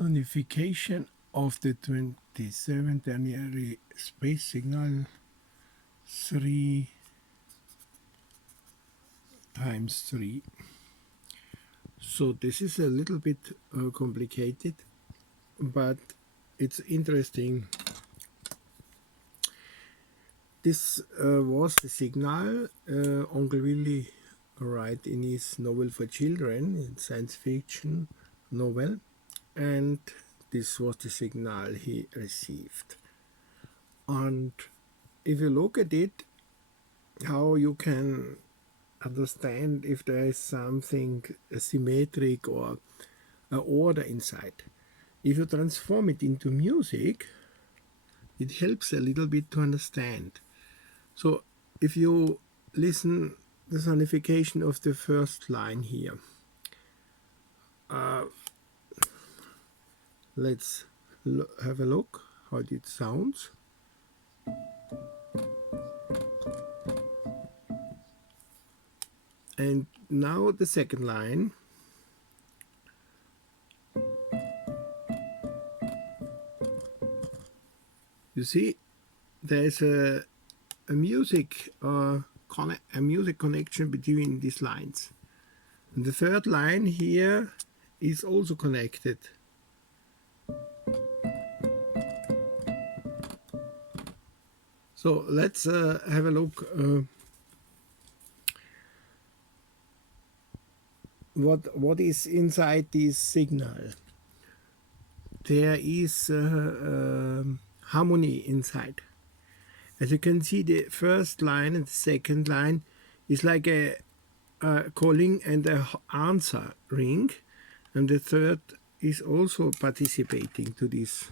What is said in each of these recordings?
Sonification of the 27 Ternary space signal 3 times 3. So this is a little bit complicated, but it's interesting. This was the signal Uncle Willy wrote in his novel for children, in science fiction novel, and this was the signal he received. And if you look at it, how you can understand if there is something symmetric or an order inside. If you transform it into music, it helps a little bit to understand. So if you listen the sonification of the first line here, let's have a look how it sounds. And now the second line. You see, there's a music connection between these lines. And the third line here is also connected. So let's have a look what is inside this signal. There is harmony inside. As you can see, the first line and the second line is like a calling and an answer ring, and the third is also participating to this.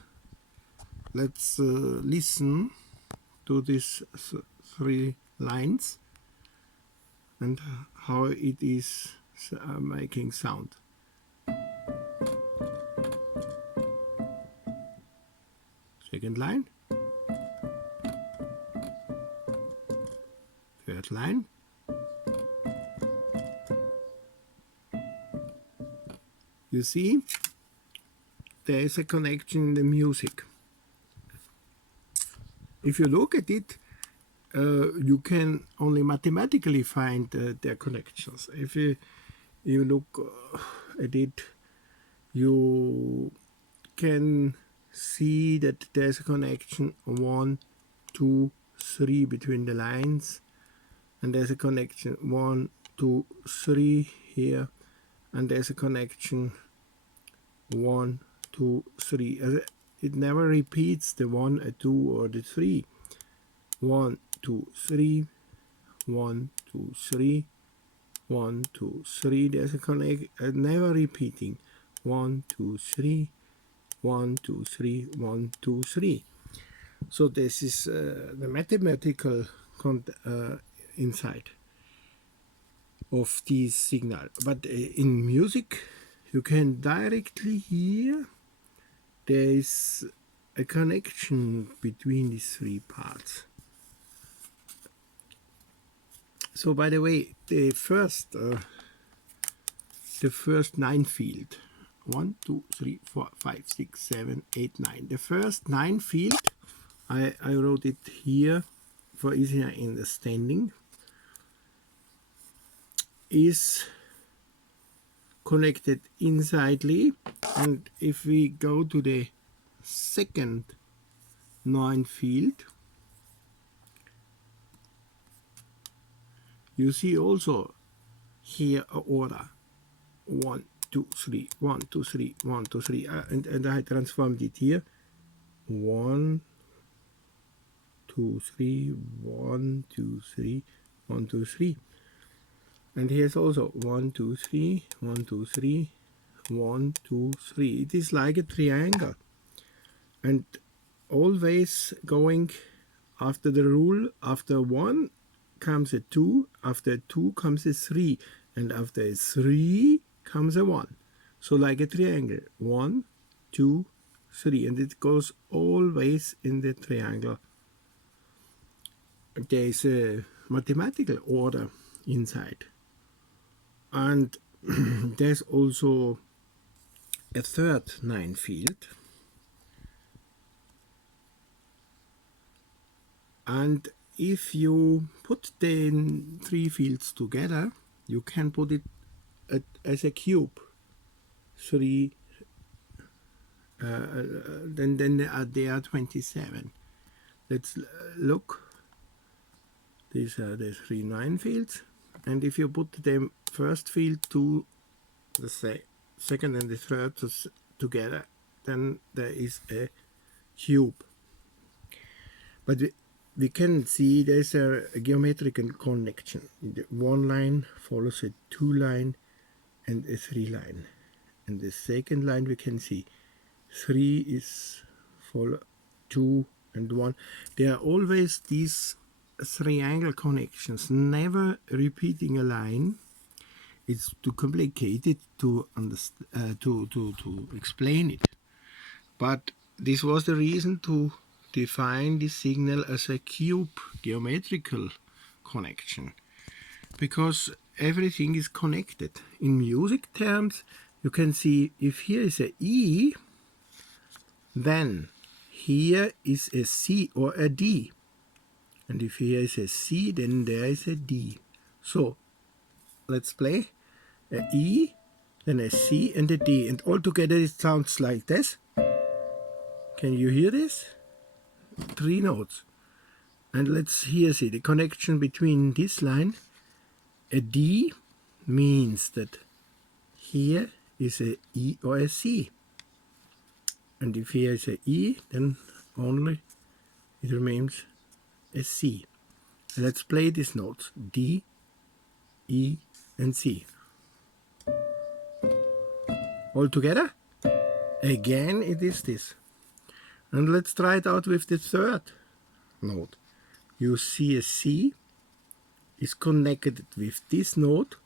Let's listen to these three lines and how it is making sound. Second line. Third line. You see, there is a connection in the music. If you look at it, you can only mathematically find their connections. If you look at it, you can see that there's a connection 1, 2, 3 between the lines, and there's a connection 1, 2, 3 here, and there's a connection 1, 2, 3. It never repeats the 1, a 2, or the 3. 1, 2, 3, 1, 2, 3, 1, 2, 3. There's a never repeating 1, 2, 3, 1, 2, 3, 1, 2, 3. So this is the mathematical inside of this signal. But in music, you can directly hear there is a connection between these three parts. So by the way, the first 9 field, 1, 2, 3, 4, 5, 6, 7, 8, 9. The first 9 field, I wrote it here for easier understanding, is connected insidely, and if we go to the second 9 field, you see also here a order 1, 2, 3, 1, 2, 3, 1, 2, 3, and I transformed it here 1, 2, 3, 1, 2, 3, 1, 2, 3. And here's also 1, 2, 3, 1, 2, 3, 1, 2, 3. It is like a triangle, and always going after the rule. After 1 comes a 2, after 2 comes a 3, and after a 3 comes a 1. So like a triangle, 1, 2, 3, and it goes always in the triangle. There is a mathematical order inside. And there's also a third 9 field, and if you put the 3 fields together, you can put it as a cube. 3, then there are 27. Let's look. These are the 3 9 fields, and if you put the first field to the second and the third together, then there is a cube. But we can see there's a geometrical connection. The 1 line follows a 2 line and a 3 line. And the second line we can see 3 is follow 2 and 1. There are always these triangle connections, never repeating a line. It's too complicated to understand, to explain it. But this was the reason to define this signal as a cube geometrical connection, because everything is connected. In music terms, you can see if here is a E, then here is a C or a D. And if here is a C, then there is a D. So let's play a E, then a C and a D. And all together it sounds like this. Can you hear this? 3 notes. And let's here see the connection between this line. A D means that here is a E or a C. And if here is a E, then only it remains a C. Let's play these notes, D, E, and C. All together? Again, it is this. And let's try it out with the third note. You see a C is connected with this note,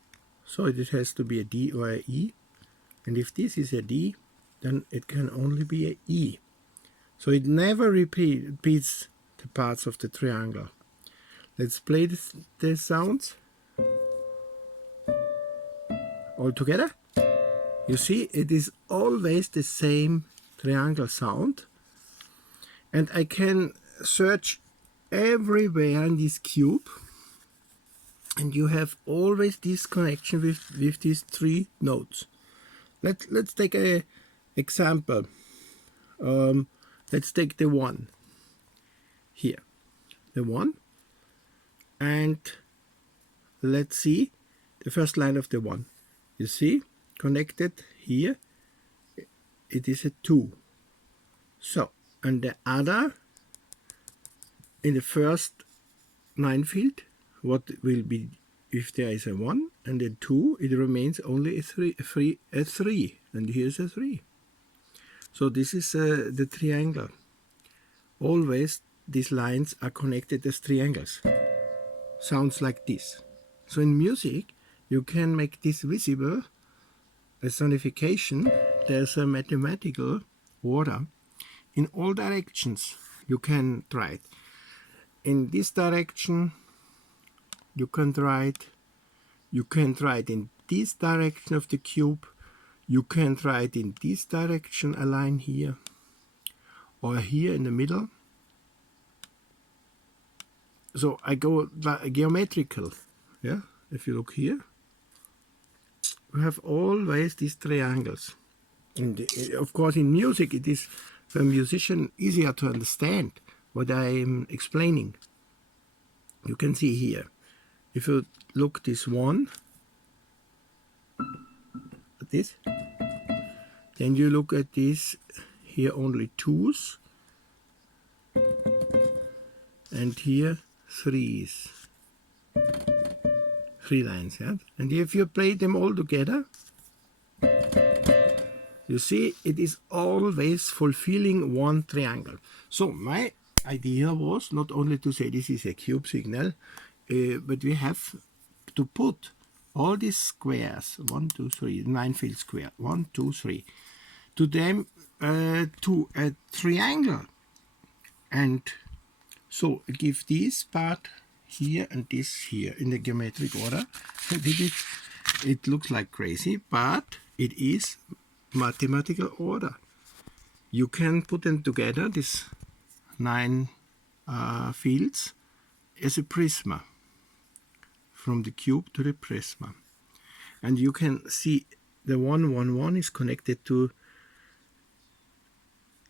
so it has to be a D or a E. And if this is a D, then it can only be a E. So it never repeats the parts of the triangle. Let's play the sounds all together. You see, it is always the same triangle sound. And I can search everywhere in this cube, and you have always this connection with these 3 notes. Let's take an example. Let's take the 1 here, the 1, and let's see the first line of the 1. You see, connected here, it is a 2. So, and the other, in the first 9 field, what will be if there is a 1 and a 2, it remains only a 3, and here's a 3. So this is the triangle. Always these lines are connected as triangles. Sounds like this. So in music, you can make this visible. As sonification, there's a mathematical order. In all directions, you can try it. In this direction, you can try it. You can try it in this direction of the cube. You can try it in this direction, a line here, or here in the middle. So I go geometrical. Yeah, if you look here, we have always these triangles. And of course, in music, it is for a musician easier to understand what I am explaining. You can see here, if you look this 1, at this, then you look at this here, only 2s, and here 3s, 3 lines. Yeah? And if you play them all together, you see it is always fulfilling one triangle. So my idea was not only to say this is a cube signal, but we have to put all these squares, 1, 2, 3, 9 field square, 1, 2, 3, to them to a triangle. And so give this part here and this here in the geometric order. It looks like crazy, but it is mathematical order. You can put them together, these 9 fields, as a prisma, from the cube to the prisma. And you can see the 1, 1, 1 is connected to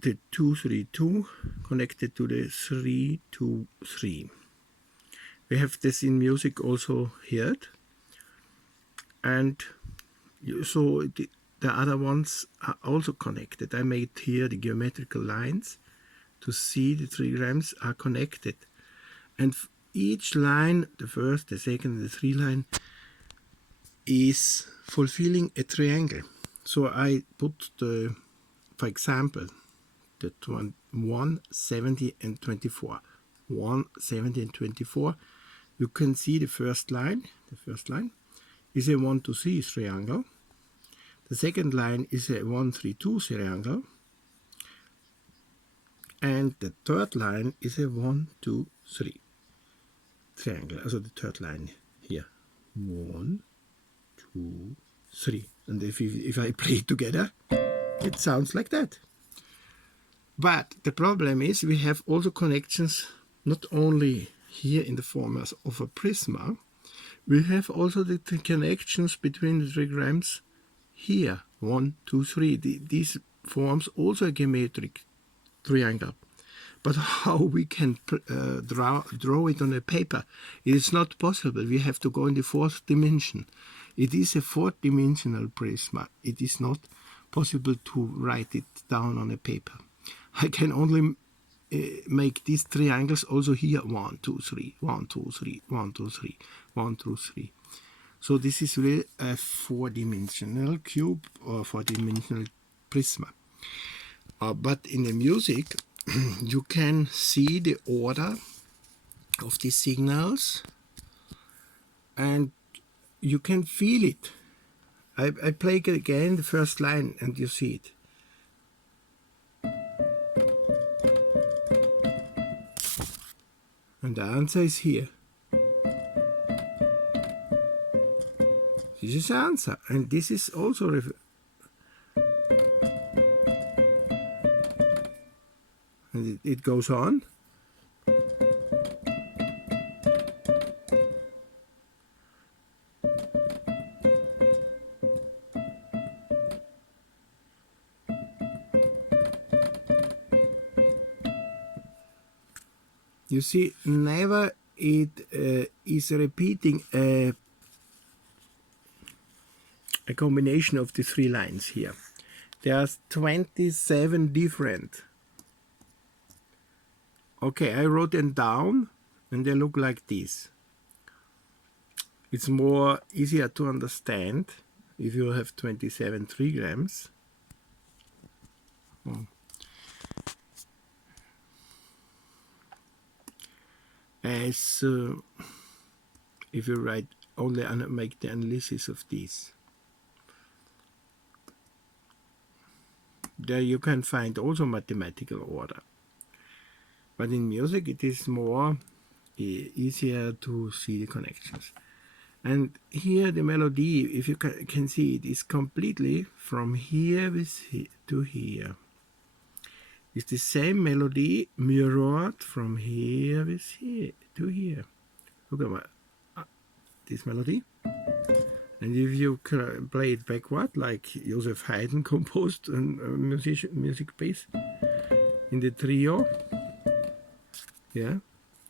the 2, 3, 2, connected to the 3, 2, 3. We have this in music also here. And so the other ones are also connected. I made here the geometrical lines to see the 3 grams are connected. And each line, the first, the second, the 3 line, is fulfilling a triangle. So I put the, for example, the 1, 70 and 24. 1, 70 and 24. You can see the first line. The first line is a 1, 2, 3 triangle. The second line is a 1, 3, 2 triangle. And the third line is a 1, 2, 3 triangle. Also the third line here. 1, 2, 3. And if I play it together, it sounds like that. But the problem is we have also connections not only here in the form of a prisma, we have also the connections between the 3 grams here. 1, 2, 3. These forms also a geometric triangle. But how we can draw it on a paper, it is not possible. We have to go in the 4th dimension. It is a 4th-dimensional prisma. It is not possible to write it down on a paper. I can only make these triangles also here. 1, 2, 3, 1, 2, 3, 1, 2, 3, 1, 2, 3. So this is really a 4-dimensional cube or 4-dimensional prisma. But in the music, you can see the order of the signals and you can feel it. I play it again, the first line, and you see it. And the answer is here. This is the answer, and this is also and it goes on. You see, never it is repeating a combination of the 3 lines here. There are 27 different. Okay, I wrote them down and they look like this. It's more easier to understand if you have 27 3 grams. As if you write only and make the analysis of these. There you can find also mathematical order. But in music it is more easier to see the connections. And here the melody, if you can see it, is completely from here to here. It's the same melody mirrored from here to here. Look at this melody. And if you play it backward, like Joseph Haydn composed a music piece in the trio, yeah,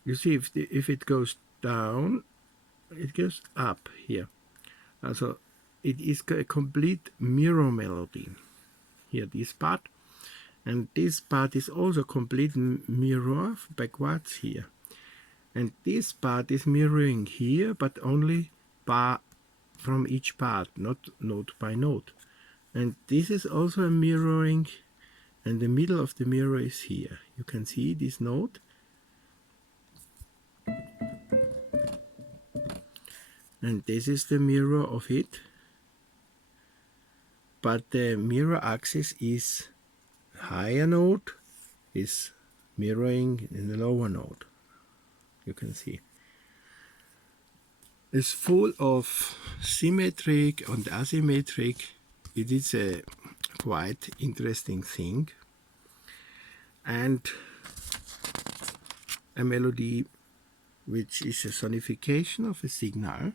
you see if it goes down, it goes up here. Also, it is a complete mirror melody. Here, this part. And this part is also complete mirror backwards here. And this part is mirroring here, but only from each part, not note by note. And this is also a mirroring, and the middle of the mirror is here. You can see this note. And this is the mirror of it. But the mirror axis is higher note is mirroring in the lower note. You can see. It's full of symmetric and asymmetric it is a quite interesting thing, and a melody which is a sonification of a signal.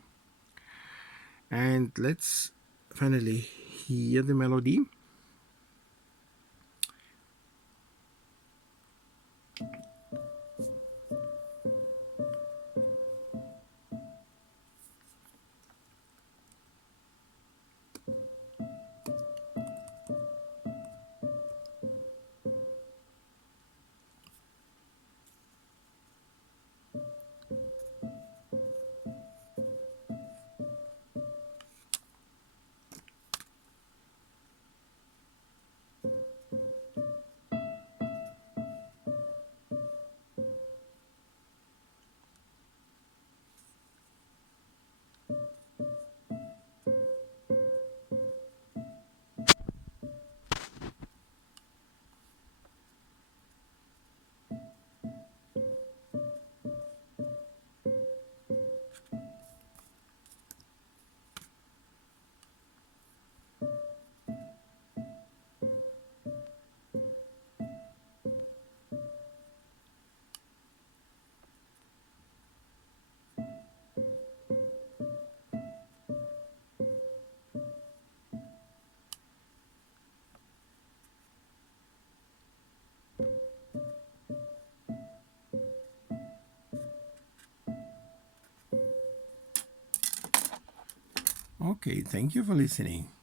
And let's finally hear the melody. Okay, thank you for listening.